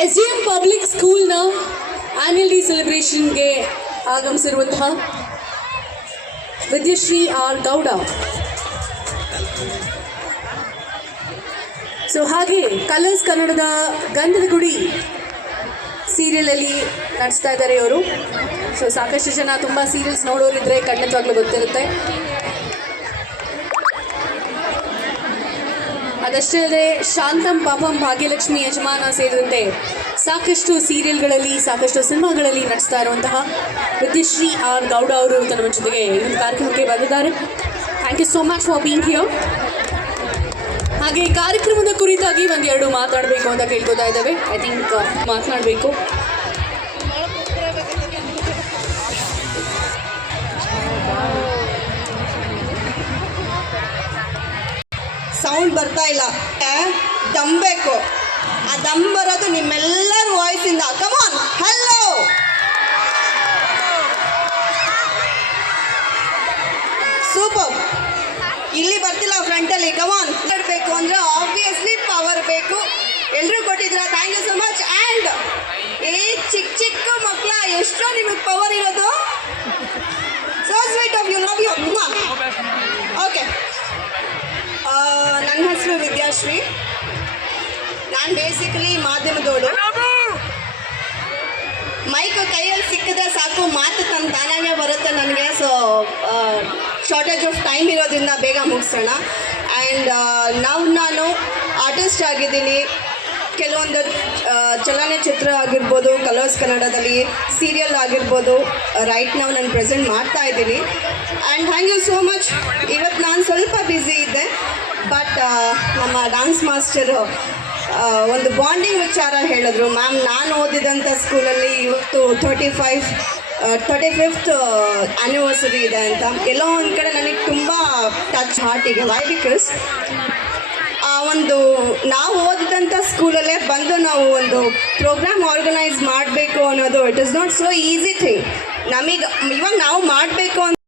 SDM public ಸ್ಕೂಲ್ನ annual day ಸೆಲೆಬ್ರೇಷನ್ಗೆ ಆಗಮಿಸಿರುವಂತಹ ವಿದ್ಯಶ್ರೀ ಆರ್ ಗೌಡ. ಸೊ ಹಾಗೆ ಕಲರ್ಸ್ ಕನ್ನಡದ ಗಂಧದ ಗುಡಿ ಸೀರಿಯಲಲ್ಲಿ ನಡೆಸ್ತಾ ಇದ್ದಾರೆ ಇವರು. ಸೊ ಸಾಕಷ್ಟು ಜನ ತುಂಬ ಸೀರಿಯಲ್ಸ್ ನೋಡೋರಿದ್ರೆ ಖಂಡಿತವಾಗ್ಲೂ ಗೊತ್ತಿರುತ್ತೆ. ಅದಷ್ಟೇ ಅಲ್ಲದೆ ಶಾಂತಂ ಪಾಪಂ ಭಾಗ್ಯಲಕ್ಷ್ಮಿ ಯಜಮಾನ ಸೇರಿದಂತೆ ಸಾಕಷ್ಟು ಸೀರಿಯಲ್ಗಳಲ್ಲಿ ಸಾಕಷ್ಟು ಸಿನಿಮಾಗಳಲ್ಲಿ ನಡೆಸ್ತಾ ಇರುವಂತಹ ವಿದ್ಯಶ್ರೀ ಆರ್ ಗೌಡ ಅವರು ನಮ್ಮ ಜೊತೆಗೆ ಈ ಒಂದು ಕಾರ್ಯಕ್ರಮಕ್ಕೆ ಬಂದಿದ್ದಾರೆ. Thank you so much for being here. ಹಾಗೆ ಕಾರ್ಯಕ್ರಮದ ಕುರಿತಾಗಿ ಒಂದೆರಡು ಮಾತಾಡಬೇಕು ಅಂತ ಕೇಳ್ಕೊತಾ ಇದ್ದಾವೆ. ಐ ಥಿಂಕ್ ಮಾತನಾಡಬೇಕು. ಸೌಂಡ್ ಬರ್ತಾ ಇಲ್ಲ, ದಮ್ ಬೇಕು. ಆ ದಮ್ ಬರೋದು ನಿಮ್ಮೆಲ್ಲರ ವಾಯ್ಸಿಂದ. ಕಮಾನ್, ಹಲೋ. ಸೂಪರ್. ಇಲ್ಲಿ ಬರ್ತಿಲ್ಲ ಫ್ರಂಟಲ್ಲಿ. ಕಮಾನ್ ಬೇಕು ಅಂದ್ರೆ ಆಬ್ವಿಯಸ್ಲಿ ಪವರ್ ಬೇಕು. ಎಲ್ಲರೂ ಕೊಟ್ಟಿದ್ರ, thank you so much. And ಚಿಕ್ಕ ಚಿಕ್ಕ ಮಕ್ಕಳ ಎಷ್ಟೋ ನಿಮಗೆ ಪವರ್ ಇರೋದು. So sweet of you, love you. Okay, ನನ್ನ ಹೆಸರು ವಿದ್ಯಾಶ್ರೀ. ನಾನು ಬೇಸಿಕಲಿ ಮಾಧ್ಯಮದವಳು. ಮೈಕ್ ಕೈಯಲ್ಲಿ ಸಿಕ್ಕಿದ್ರೆ ಸಾಕು, ಮಾತು ತಾನಾಗೆ ಬರುತ್ತೆ ನನಗೆ. ಸೊ ಶಾರ್ಟೇಜ್ ಆಫ್ ಟೈಮ್ ಇರೋದ್ರಿಂದ ಬೇಗ ಮುಗಿಸೋಣ. ಆ್ಯಂಡ್ ನಾನು ಆರ್ಟಿಸ್ಟ್ ಆಗಿದ್ದೀನಿ. ಕೆಲವೊಂದು ಚಲನಚಿತ್ರ ಆಗಿರ್ಬೋದು, ಕಲರ್ಸ್ ಕನ್ನಡದಲ್ಲಿ ಸೀರಿಯಲ್ ಆಗಿರ್ಬೋದು, ರೈಟ್ ನಾವು ನಾನು ಪ್ರೆಸೆಂಟ್ ಮಾಡ್ತಾ ಇದ್ದೀನಿ. And thank you so much. ಇವತ್ತು ನಾನು ಸ್ವಲ್ಪ ಬ್ಯುಸಿ ಇದ್ದೆ, ಬಟ್ ನಮ್ಮ ಡಾನ್ಸ್ ಮಾಸ್ಟರು ಒಂದು ಬಾಂಡಿಂಗ್ ವಿಚಾರ ಹೇಳಿದ್ರು. ಮ್ಯಾಮ್, ನಾನು ಓದಿದಂಥ ಸ್ಕೂಲಲ್ಲಿ ಇವತ್ತು 35th ಆ್ಯನಿವರ್ಸರಿ ಇದೆ ಅಂತ. ಎಲ್ಲೋ ಒಂದು ಕಡೆ ನನಗೆ ತುಂಬ ಟಚ್ ಹಾರ್ಟಿಗೆ. ವೈ? ಬಿಕಾಸ್ ಒಂದು ನಾವು ಓದಿದಂಥ ಸ್ಕೂಲಲ್ಲೇ ಬಂದು ನಾವು ಒಂದು ಪ್ರೋಗ್ರಾಮ್ ಆರ್ಗನೈಸ್ ಮಾಡಬೇಕು ಅನ್ನೋದು it is not so easy thing. ನಮಗೆ ಇವಾಗ ನಾವು ಮಾಡಬೇಕು ಅಂತ